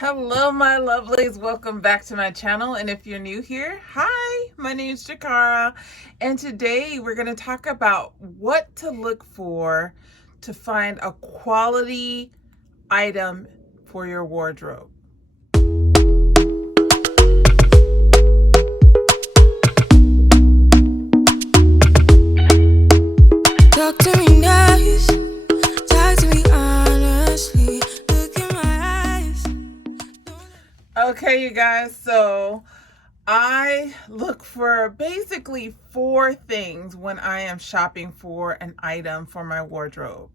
Hello, my lovelies. Welcome back to my channel. And if you're new here, hi, my name is Shakara. And today we're going to talk about what to look for to find a quality item for your wardrobe. Talk to me nice, talk to me honestly, look in my eyes. Okay, you guys, so I look for basically 4 things when I am shopping for an item for my wardrobe.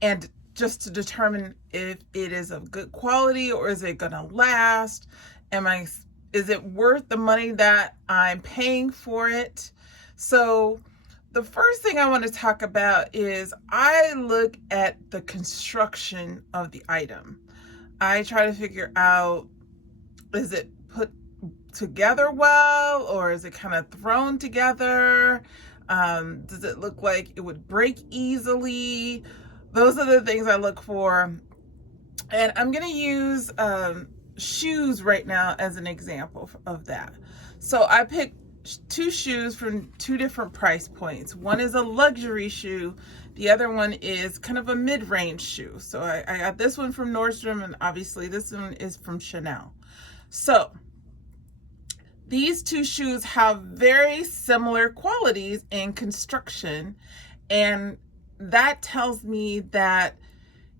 And just to determine if it is of good quality or is it gonna last? Is it worth the money that I'm paying for it? So the first thing I want to talk about is I look at the construction of the item. I try to figure out, is it put together well, or is it kind of thrown together? Does it look like it would break easily? Those are the things I look for. And I'm going to use shoes right now as an example of that. So I picked 2 shoes from 2 different price points. One is a luxury shoe. The other one is kind of a mid-range shoe. So I got this one from Nordstrom, and obviously this one is from Chanel. So these 2 shoes have very similar qualities in construction, and that tells me that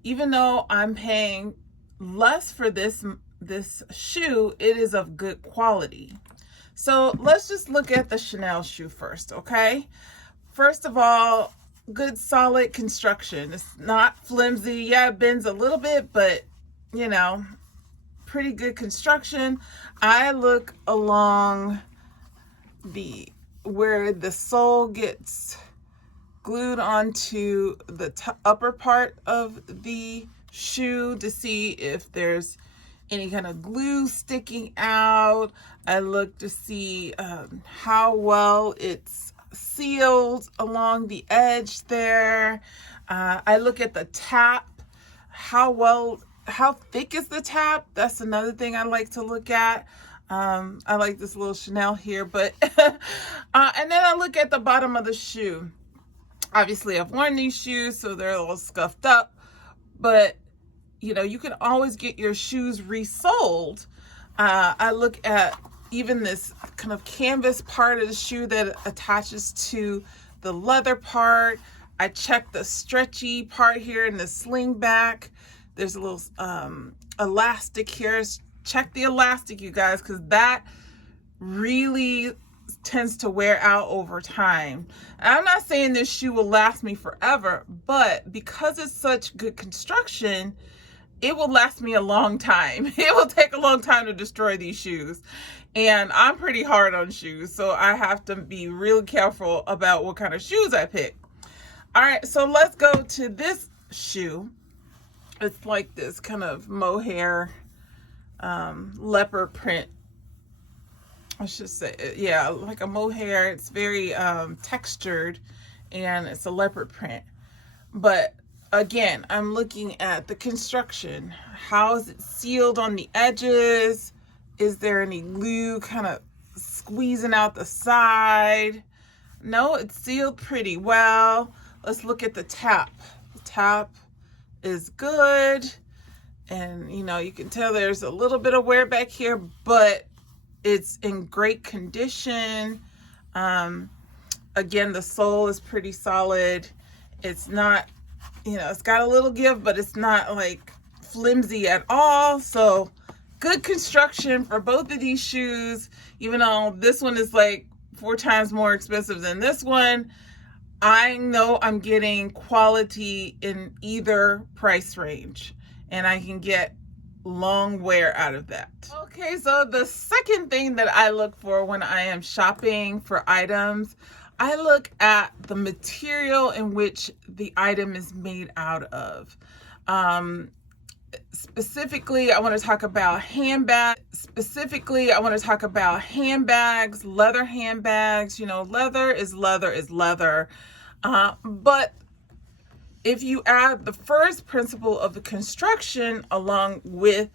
even though I'm paying less for this shoe, it is of good quality. So let's just look at the Chanel shoe first, okay? First of all, good solid construction. It's not flimsy. Yeah, it bends a little bit, but you know, pretty good construction. I look along where the sole gets glued onto the upper part of the shoe to see if there's any kind of glue sticking out. I look to see how well it's sealed along the edge there. I look at the tap, how thick is the tap? That's another thing I like to look at. I like this little Chanel here, but and then I look at the bottom of the shoe. Obviously, I've worn these shoes, so they're a little scuffed up, but you know, you can always get your shoes resoled. I look at even this kind of canvas part of the shoe that attaches to the leather part. I check the stretchy part here in the sling back. There's a little elastic here. Check the elastic, you guys, because that really tends to wear out over time. And I'm not saying this shoe will last me forever, but because it's such good construction, it will last me a long time. It will take a long time to destroy these shoes. And I'm pretty hard on shoes, so I have to be really careful about what kind of shoes I pick. All right, so let's go to this shoe. It's like this kind of mohair leopard print. I should say, yeah, like a mohair. It's very textured, and it's a leopard print. But again, I'm looking at the construction. How is it sealed on the edges? Is there any glue kind of squeezing out the side? No, it's sealed pretty well. Let's look at the tap. The tap is good. And, you know, you can tell there's a little bit of wear back here, but it's in great condition. Again, the sole is pretty solid. It's not, you know, it's got a little give, but it's not like flimsy at all. So good construction for both of these shoes. Even though this one is like 4 times more expensive than this one, I know I'm getting quality in either price range, and I can get long wear out of that. Okay, so the second thing that I look for when I am shopping for items, I look at the material in which the item is made out of. Specifically, I want to talk about handbags. Leather handbags. You know, leather is leather. But if you add the first principle of the construction along with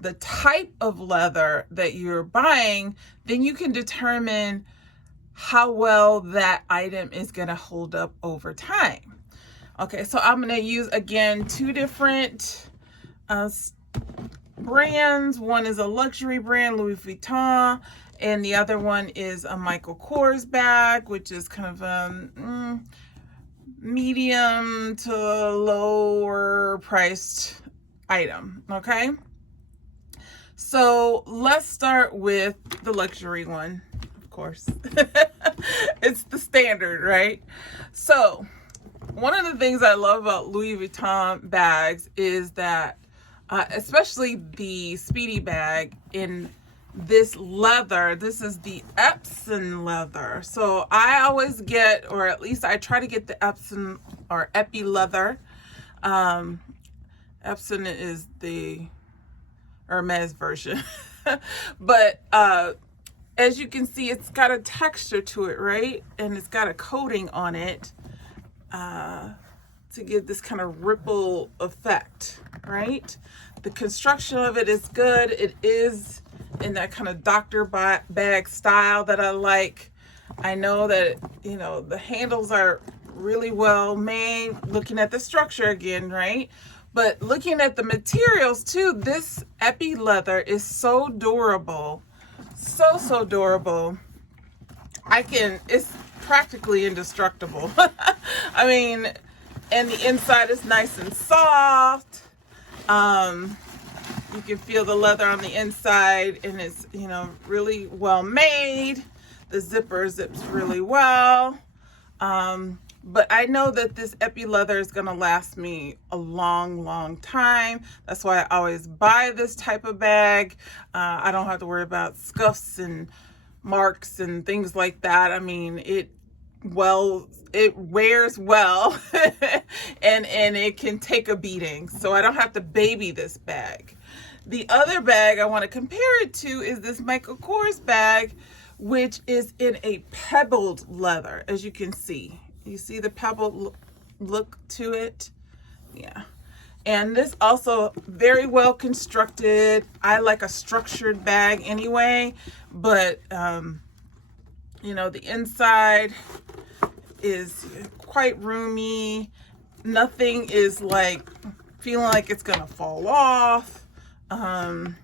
the type of leather that you're buying, then you can determine how well that item is going to hold up over time. Okay, so I'm going to use, again, two different brands. One is a luxury brand, Louis Vuitton, and the other one is a Michael Kors bag, which is kind of a medium to lower priced item. Okay, so let's start with the luxury one, of course. It's the standard, right? So one of the things I love about Louis Vuitton bags is that especially the Speedy bag in this leather, this is the Epsom leather. So I always get, or at least I try to get the Epsom or Epi leather. Epsom is the Hermes version. But as you can see, it's got a texture to it, right? And it's got a coating on it to give this kind of ripple effect, right? The construction of it is good. It is in that kind of doctor bag style that I like. I know that, you know, the handles are really well made, looking at the structure again, right? But looking at the materials too, this Epi leather is so durable. So durable. It's practically indestructible. I mean, and the inside is nice and soft. You can feel the leather on the inside, and it's, you know, really well made. The zipper zips really well. But I know that this Epi leather is going to last me a long time. That's why I always buy this type of bag. I don't have to worry about scuffs and marks and things like that. I mean, it wears well and it can take a beating. So I don't have to baby this bag. The other bag I want to compare it to is this Michael Kors bag, which is in a pebbled leather, as you can see. You see the pebbled look to it? Yeah. And this also very well constructed. I like a structured bag anyway, but you know, the inside is quite roomy. Nothing is like feeling like it's gonna fall off. And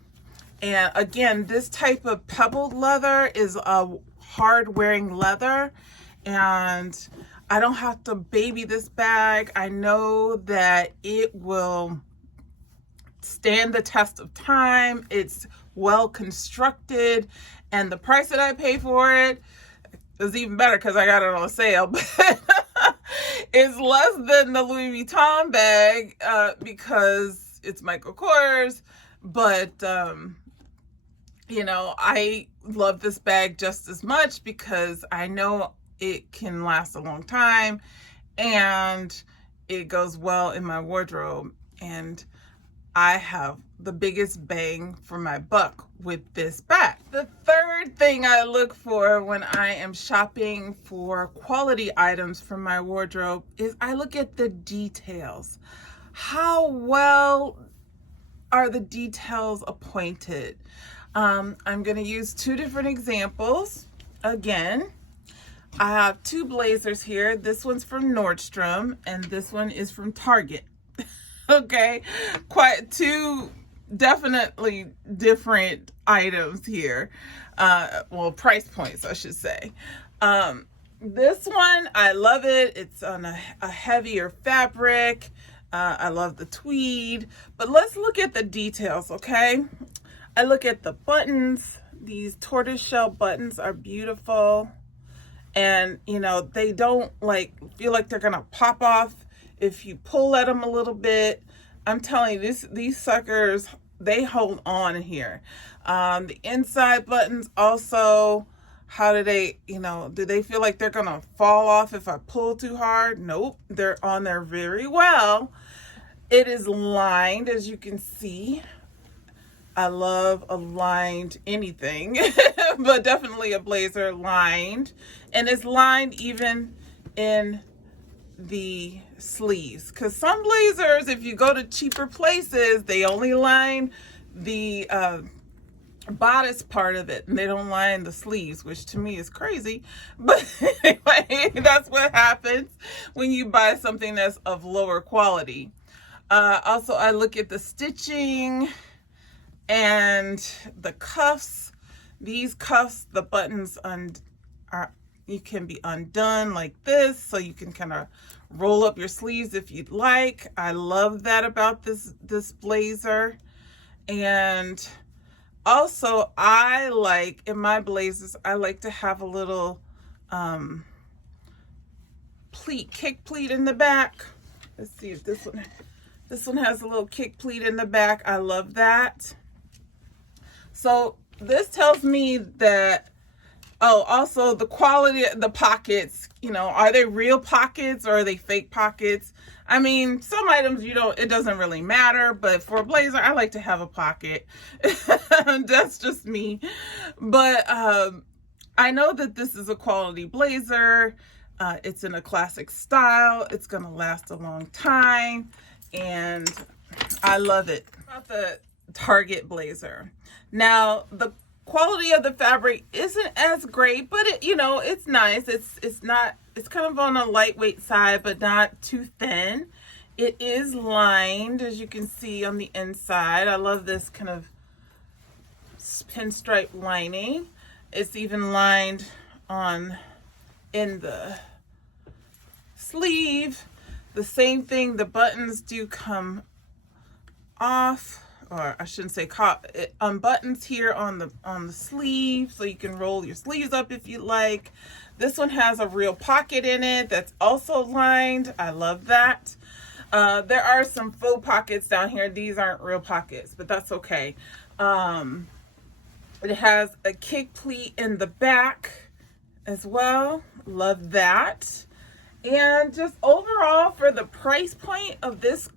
again, this type of pebbled leather is a hard wearing leather, and I don't have to baby this bag. I know that it will stand the test of time. It's well constructed, and the price that I pay for it is even better because I got it on sale. But it's less than the Louis Vuitton bag because it's Michael Kors. But you know, I love this bag just as much because I know it can last a long time and it goes well in my wardrobe, and I have the biggest bang for my buck with this bag. The third thing I look for when I am shopping for quality items for my wardrobe is I look at the details. How well are the details appointed? I'm going to use two different examples. Again, I have two blazers here. This one's from Nordstrom and this one is from Target. Okay, quite two definitely different items here. Well, price points, I should say. This one, I love it. It's on a heavier fabric. I love the tweed, but let's look at the details, okay? I look at the buttons. These tortoiseshell buttons are beautiful. And, you know, they don't like feel like they're gonna pop off if you pull at them a little bit. I'm telling you, these suckers, they hold on here. The inside buttons also, how do they, you know, do they feel like they're gonna fall off if I pull too hard? Nope, they're on there very well. It is lined, as you can see. I love a lined anything, but definitely a blazer lined. And it's lined even in the sleeves. Because some blazers, if you go to cheaper places, they only line the bodice part of it, and they don't line the sleeves, which to me is crazy. But anyway, that's what happens when you buy something that's of lower quality. Also, I look at the stitching and the cuffs. These cuffs, the buttons you can be undone like this, so you can kind of roll up your sleeves if you'd like. I love that about this blazer. And also, I like, in my blazers, I like to have a little pleat, kick pleat in the back. Let's see if this one has a little kick pleat in the back. I love that. So this tells me that, oh, also the quality of the pockets, you know, are they real pockets or are they fake pockets? I mean, some items, it doesn't really matter, but for a blazer, I like to have a pocket. That's just me. But I know that this is a quality blazer. It's in a classic style. It's going to last a long time, and I love it. About the Target blazer. Now, the quality of the fabric isn't as great, but it's nice. It's kind of on a lightweight side, but not too thin. It is lined, as you can see on the inside. I love this kind of pinstripe lining. It's even lined in the sleeve. The same thing, the buttons do come off, or I shouldn't say it unbuttons here on the sleeve, so you can roll your sleeves up if you like. This one has a real pocket in it that's also lined. I love that. There are some faux pockets down here. These aren't real pockets, but that's okay. It has a kick pleat in the back as well. Love that. And just overall, for the price point of this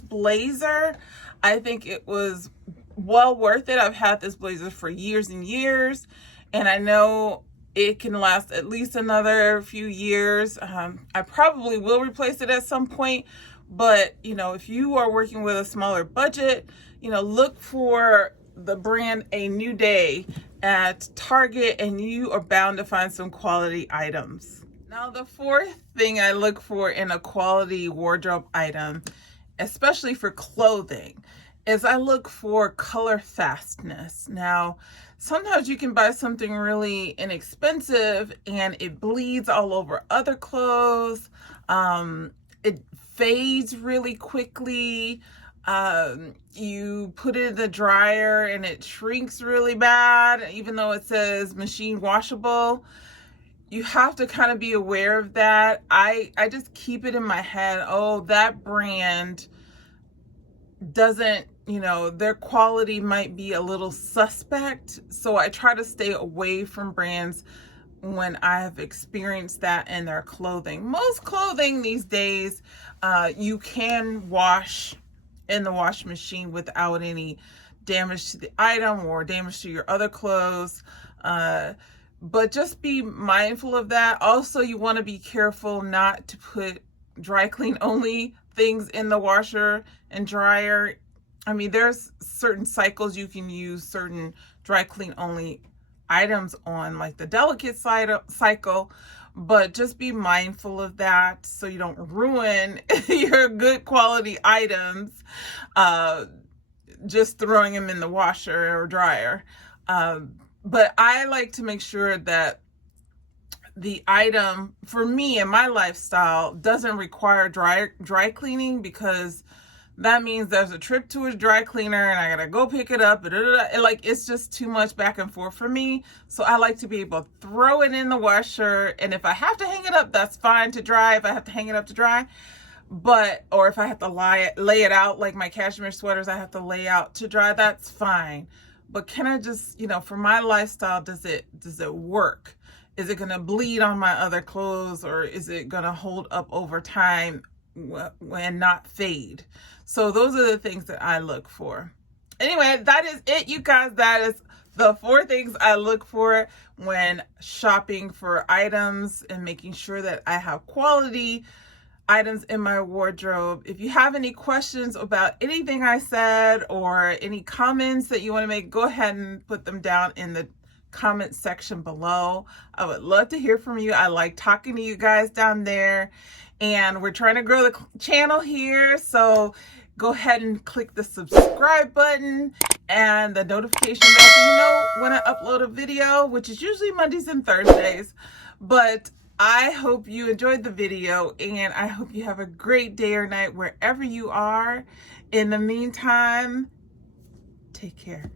blazer, I think it was well worth it. I've had this blazer for years and years, and I know it can last at least another few years. I probably will replace it at some point, but if you are working with a smaller budget, look for the brand A New Day at Target, and you are bound to find some quality items. Now, the fourth thing I look for in a quality wardrobe item, especially for clothing, is I look for color fastness. Now, sometimes you can buy something really inexpensive and it bleeds all over other clothes. It fades really quickly. You put it in the dryer and it shrinks really bad, even though it says machine washable. You have to kind of be aware of that. I just keep it in my head, oh, that brand doesn't, their quality might be a little suspect. So I try to stay away from brands when I have experienced that in their clothing. Most clothing these days, you can wash in the washing machine without any damage to the item or damage to your other clothes. But just be mindful of that. Also, you want to be careful not to put dry clean only things in the washer and dryer. I mean, there's certain cycles you can use certain dry clean only items on, like the delicate cycle, but just be mindful of that so you don't ruin your good quality items just throwing them in the washer or dryer. But I like to make sure that the item, for me and my lifestyle, doesn't require dry cleaning, because that means there's a trip to a dry cleaner and I gotta go pick it up. It's just too much back and forth for me. So I like to be able to throw it in the washer, and if I have to hang it up, that's fine to dry. If I have to hang it up to dry, or if I have to lay it out, like my cashmere sweaters, I have to lay out to dry, that's fine. But can I just, for my lifestyle, does it work? Is it going to bleed on my other clothes, or is it going to hold up over time and not fade? So those are the things that I look for. Anyway, that is it, you guys. That is the 4 things I look for when shopping for items and making sure that I have quality items in my wardrobe. If you have any questions about anything I said or any comments that you want to make, go ahead and put them down in the comment section below. I would love to hear from you. I like talking to you guys down there, and we're trying to grow the channel here, so go ahead and click the subscribe button and the notification bell so you know when I upload a video, which is usually Mondays and Thursdays. But I hope you enjoyed the video, and I hope you have a great day or night wherever you are. In the meantime, take care.